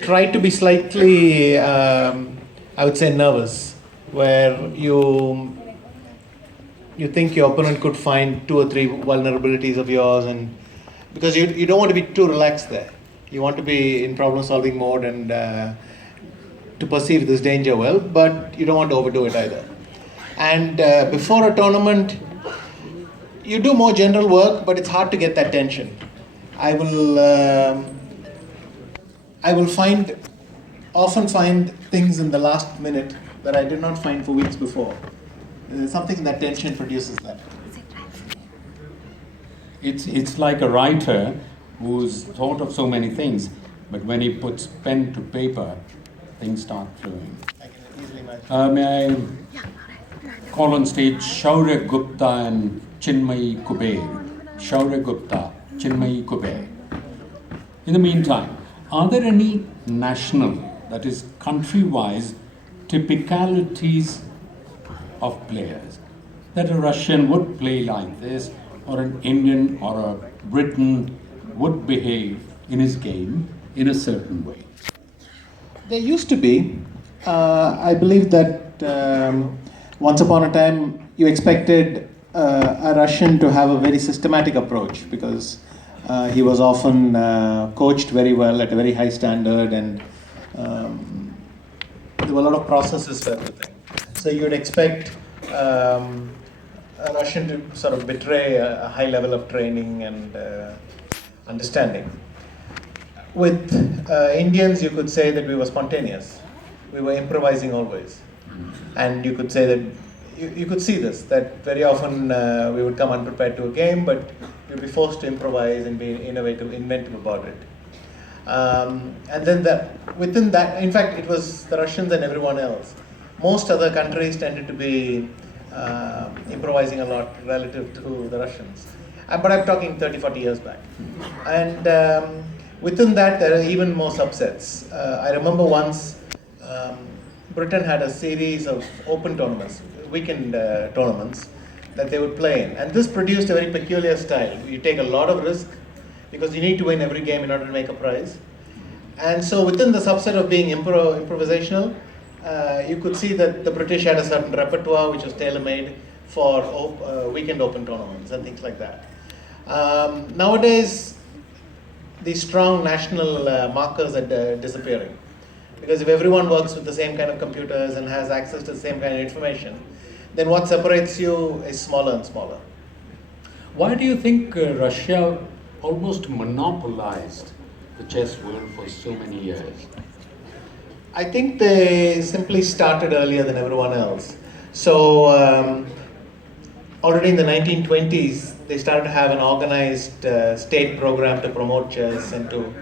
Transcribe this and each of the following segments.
Try to be slightly, I would say, nervous, where you think your opponent could find two or three vulnerabilities of yours, and because you don't want to be too relaxed there. You want to be in problem solving mode and to perceive this danger well, but you don't want to overdo it either. And before a tournament, you do more general work, but it's hard to get that tension. I will I will often find things in the last minute that I did not find for weeks before. Something in that tension produces that. It's like a writer who's thought of so many things, but when he puts pen to paper, things start flowing. I can easily imagine. May I call on stage Shaurya Gupta and Chinmayi Kuber? Shaurya Gupta, Chinmayi Kuber. In the meantime, are there any national, that is country-wise, typicalities of players that a Russian would play like this, or an Indian or a Briton would behave in his game in a certain way? There used to be. I believe that once upon a time you expected a Russian to have a very systematic approach because he was often coached very well at a very high standard, and there were a lot of processes for everything. So you'd expect a Russian to sort of betray a high level of training and understanding. With Indians, you could say that we were spontaneous. We were improvising always. And you could say that, you could see this, that very often we would come unprepared to a game, but you'd be forced to improvise and be innovative, inventive about it. And then within that, in fact, it was the Russians and everyone else. Most other countries tended to be improvising a lot relative to the Russians. But I'm talking 30, 40 years back. And within that, there are even more subsets. I remember once Britain had a series of open tournaments, weekend tournaments that they would play in. And this produced a very peculiar style. You take a lot of risk because you need to win every game in order to make a prize. And so within the subset of being improvisational, you could see that the British had a certain repertoire which was tailor-made for weekend open tournaments and things like that. Nowadays, these strong national markers are disappearing. Because if everyone works with the same kind of computers and has access to the same kind of information, then what separates you is smaller and smaller. Why do you think Russia almost monopolized the chess world for so many years? I think they simply started earlier than everyone else. So already in the 1920s, they started to have an organized state program to promote chess and to,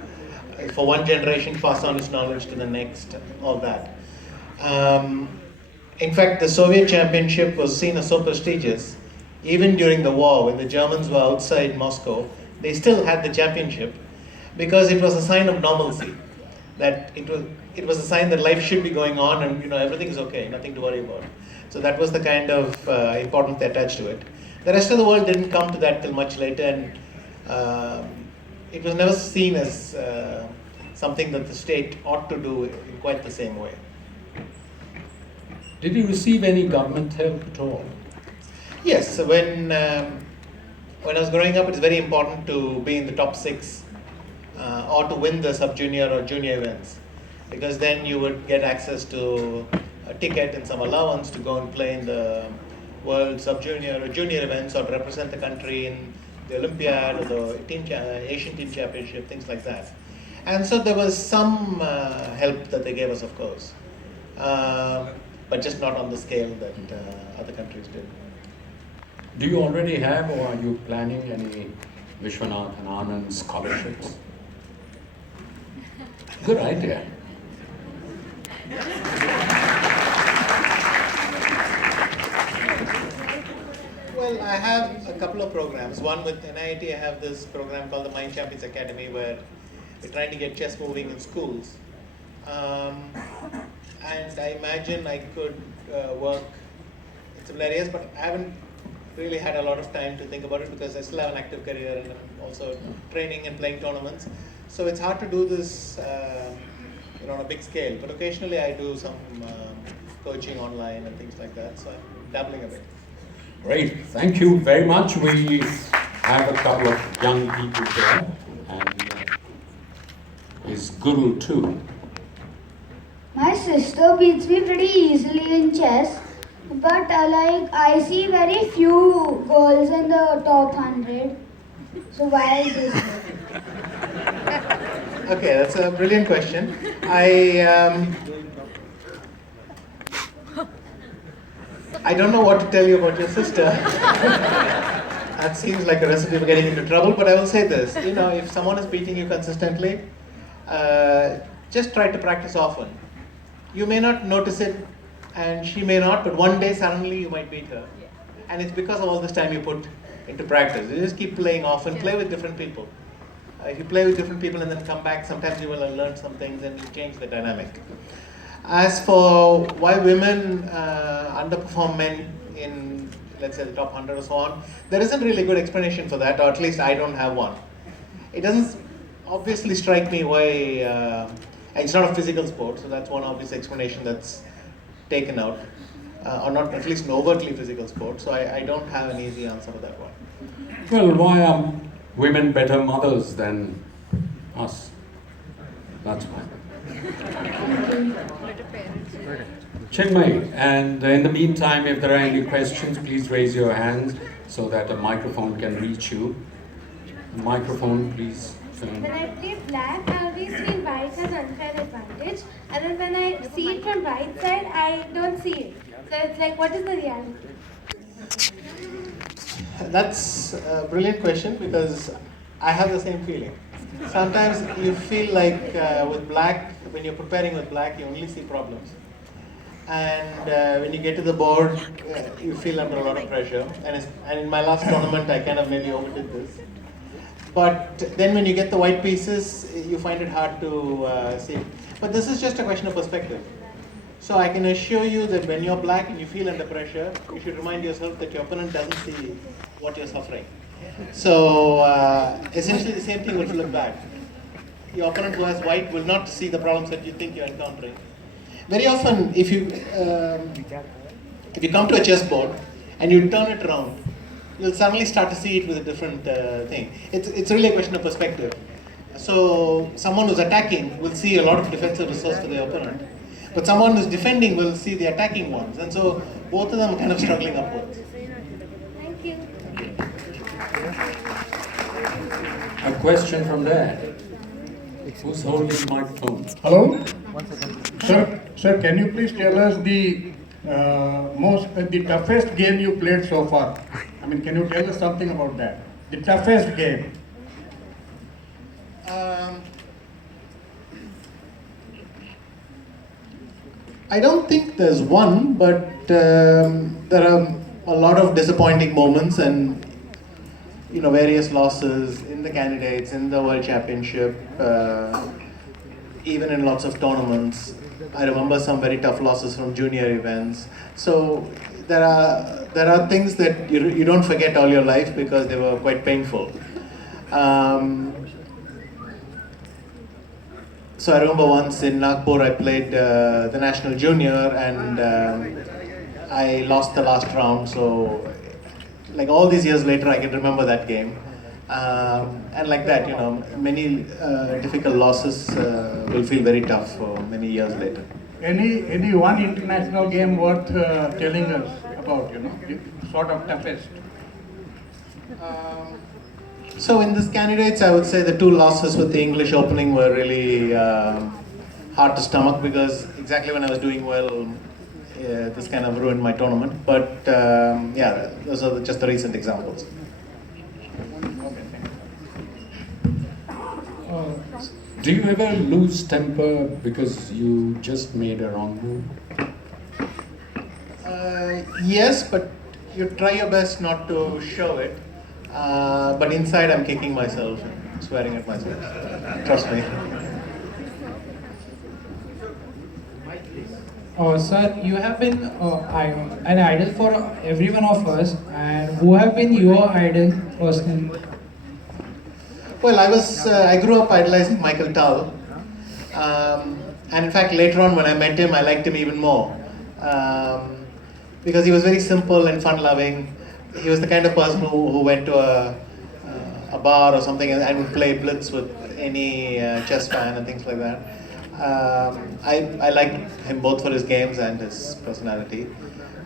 for one generation, pass on its knowledge to the next, all that. In fact, the Soviet championship was seen as so prestigious. Even during the war, when the Germans were outside Moscow, they still had the championship because it was a sign of normalcy. That it was a sign that life should be going on and everything is okay, nothing to worry about. So that was the kind of importance they attached to it. The rest of the world didn't come to that till much later, and it was never seen as something that the state ought to do in quite the same way. Did you receive any government help at all? Yes, so when I was growing up, it's very important to be in the top six or to win the sub-junior or junior events, because then you would get access to a ticket and some allowance to go and play in the World Sub-Junior or Junior events, or to represent the country in the Olympiad or the Asian Team Championship, things like that. And so there was some help that they gave us, of course, but just not on the scale that other countries did. Do you already have, or are you planning any Vishwanath and Anand scholarships? Good idea. Well, I have a couple of programs. One with NIT, I have this program called the Mind Champions Academy, where we're trying to get chess moving in schools. And I imagine I could work in similar areas, but I haven't really had a lot of time to think about it because I still have an active career and I'm also training and playing tournaments. So it's hard to do this on a big scale. But occasionally I do some coaching online and things like that. So I'm dabbling a bit. Great, thank you very much. We have a couple of young people here, and his guru too. My sister beats me pretty easily in chess, but I see very few girls in the top 100. So why is this? Okay, that's a brilliant question. I don't know what to tell you about your sister. That seems like a recipe for getting into trouble, but I will say this. If someone is beating you consistently, just try to practice often. You may not notice it, and she may not, but one day suddenly you might beat her. And it's because of all this time you put into practice. You just keep playing often, play with different people. If you play with different people and then come back, sometimes you will learn some things and you change the dynamic. As for why women underperform men in, let's say, the top 100 or so on, there isn't really a good explanation for that, or at least I don't have one. It doesn't obviously strike me why, it's not a physical sport, so that's one obvious explanation that's taken out, or not at least an overtly physical sport, so I don't have an easy answer to that one. Well, why are women better mothers than us? That's why. Chinmay, and in the meantime, if there are any questions, please raise your hand so that a microphone can reach you. The microphone, please. When I play black, I always feel white has unfair advantage, and then when I see it from right side, I don't see it. So it's like, what is the reality? That's a brilliant question because I have the same feeling. Sometimes you feel like with black, when you're preparing with black, you only see problems. And when you get to the board, you feel under a lot of pressure. And in my last tournament, I kind of maybe overdid this. But then when you get the white pieces, you find it hard to see. But this is just a question of perspective. So I can assure you that when you're black and you feel under pressure, you should remind yourself that your opponent doesn't see what you're suffering. So essentially the same thing will flip back. Your opponent who has white will not see the problems that you think you're encountering. Very often, if you come to a chessboard and you turn it around, you'll suddenly start to see it with a different thing. It's really a question of perspective. So someone who's attacking will see a lot of defensive resource for their opponent, but someone who's defending will see the attacking ones, and so both of them are kind of struggling upwards. Thank you. A question from there. Who's holding the microphone? Hello? Sir, can you please tell us the the toughest game you played so far? I mean, can you tell us something about that? The toughest game. I don't think there's one, but there are a lot of disappointing moments and various losses in the candidates, in the World Championship, even in lots of tournaments. I remember some very tough losses from junior events. So there are things that you don't forget all your life because they were quite painful. So I remember once in Nagpur I played the national junior and I lost the last round. So like all these years later I can remember that game. And like that, many difficult losses will feel very tough for many years later. Any one international game worth telling us about, the sort of toughest? So in this candidates, I would say the two losses with the English opening were really hard to stomach because exactly when I was doing well, this kind of ruined my tournament. But yeah, those are just the recent examples. Do you ever lose temper because you just made a wrong move? Yes, but you try your best not to show it. But inside I'm kicking myself and swearing at myself. Trust me. Sir, you have been an idol for every one of us, and who have been your idol personally? Well, I grew up idolizing Michael Tal, And in fact, later on when I met him, I liked him even more. Because he was very simple and fun-loving. He was the kind of person who went to a bar or something and would play blitz with any chess fan and things like that. I liked him both for his games and his personality.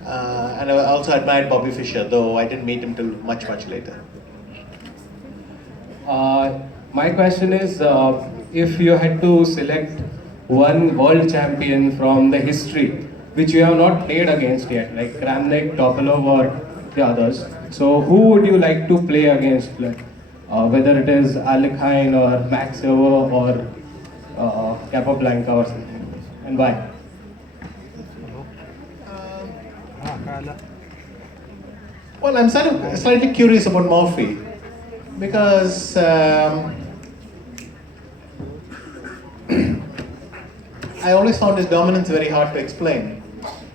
And I also admired Bobby Fischer, though I didn't meet him till much, much later. My question is, if you had to select one world champion from the history, which you have not played against yet, like Kramnik, Topalov or the others, so who would you like to play against, like, whether it is Alekhine or Max Server or Capablanca or something, and why? Well, I'm slightly curious about Murphy because I always found his dominance very hard to explain.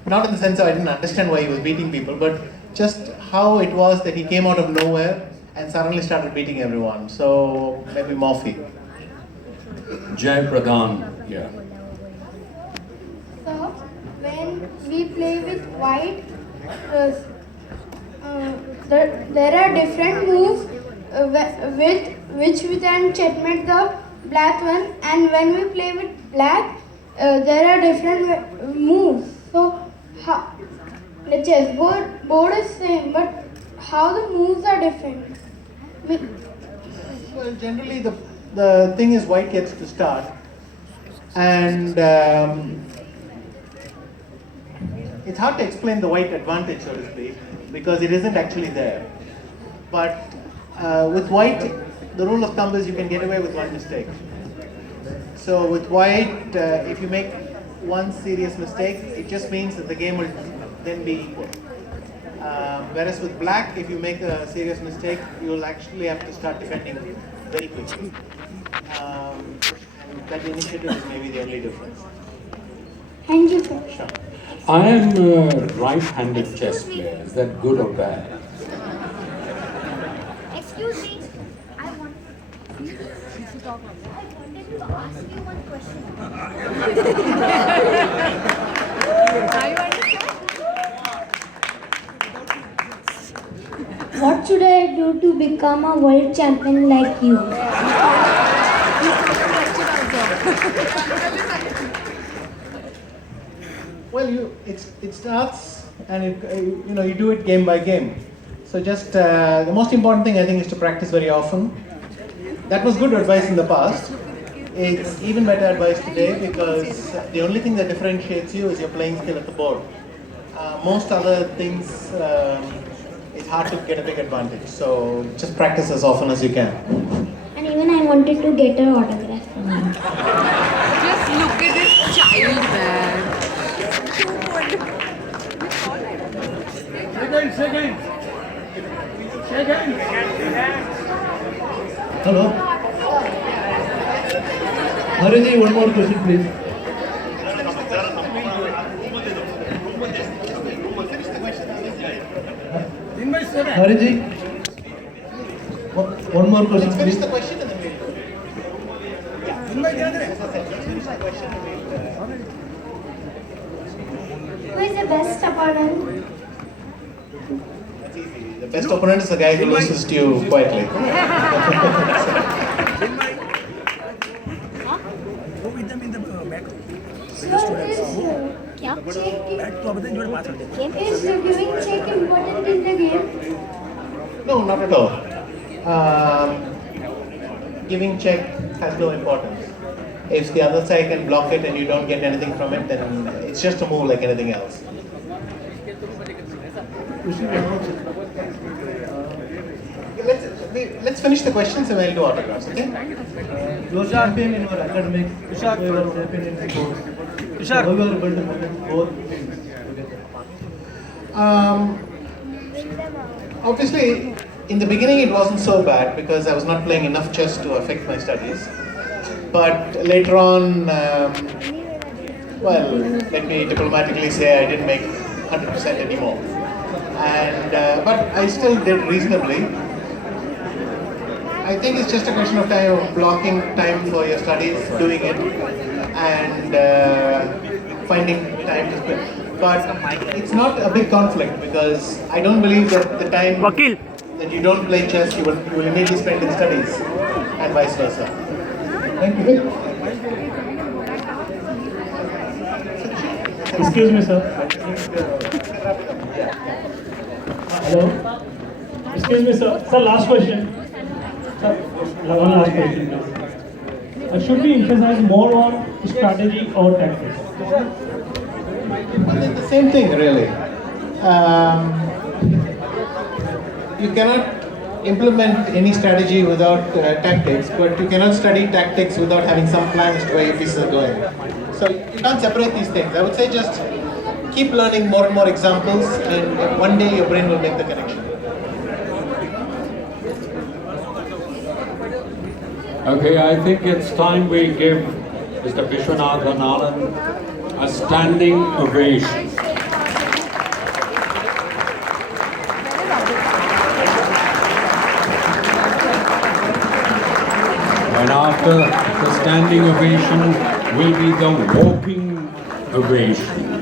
Not in the sense that I didn't understand why he was beating people, but just how it was that he came out of nowhere and suddenly started beating everyone. So maybe Murphy. Jay Pradhan here. So when we play with white, there are different moves which we can checkmate the black one, and when we play with black, there are different moves. So the chessboard is same, but how the moves are different. Well, generally the thing is white gets to start, and it's hard to explain the white advantage, so to speak, because it isn't actually there. But with white, the rule of thumb is you can get away with one mistake. So with white, if you make one serious mistake, it just means that the game will then be equal. Whereas with black, if you make a serious mistake, you'll actually have to start defending very quickly. And that initiative is maybe the only difference. Thank you, sir. Sure. I am a right-handed chess player. Is that good or bad? Excuse me, I wanted to ask you one question. What should I do to become a world champion like you? Well, it starts and you do it game by game. So just the most important thing I think is to practice very often. That was good advice in the past. It's even better advice today because the only thing that differentiates you is your playing skill at the board. Most other things, it's hard to get a big advantage. So just practice as often as you can. And even I wanted to get an autograph from you. Just look at this child, man. Hello. Hariji, one more question, please. Hariji, one more question, Let's finish please. the question and then we'll go. Who is the best opponent? The best opponent is the guy who loses to you quietly. Is giving check important in the game? No, not at all. Giving check has no importance. If the other side can block it and you don't get anything from it, then it's just a move like anything else. Let's finish the questions and we'll do autographs, okay? You are champion in your academics. You are champion in sports. How you are able to manage both things together? Obviously, in the beginning it wasn't so bad because I was not playing enough chess to affect my studies. But later on, well, let me diplomatically say I didn't make 100% anymore. But I still did reasonably. I think it's just a question of time of blocking time for your studies, doing it, and finding time to spend. But it's not a big conflict because I don't believe that the time that you don't play chess, you will immediately spend in studies, and vice versa. Thank you. Excuse me, sir. Hello. Excuse me, sir. Sir, last question. Sir, one last question, please. Should we emphasize more on strategy or tactics? Well, it's the same thing, really. You cannot implement any strategy without tactics, but you cannot study tactics without having some plan as to where your pieces are going. So you can't separate these things. I would say just keep learning more and more examples, and one day your brain will make the connection. Okay, I think it's time we give Mr. Vishyanath Award a standing ovation. And after the standing ovation will be the walking ovation.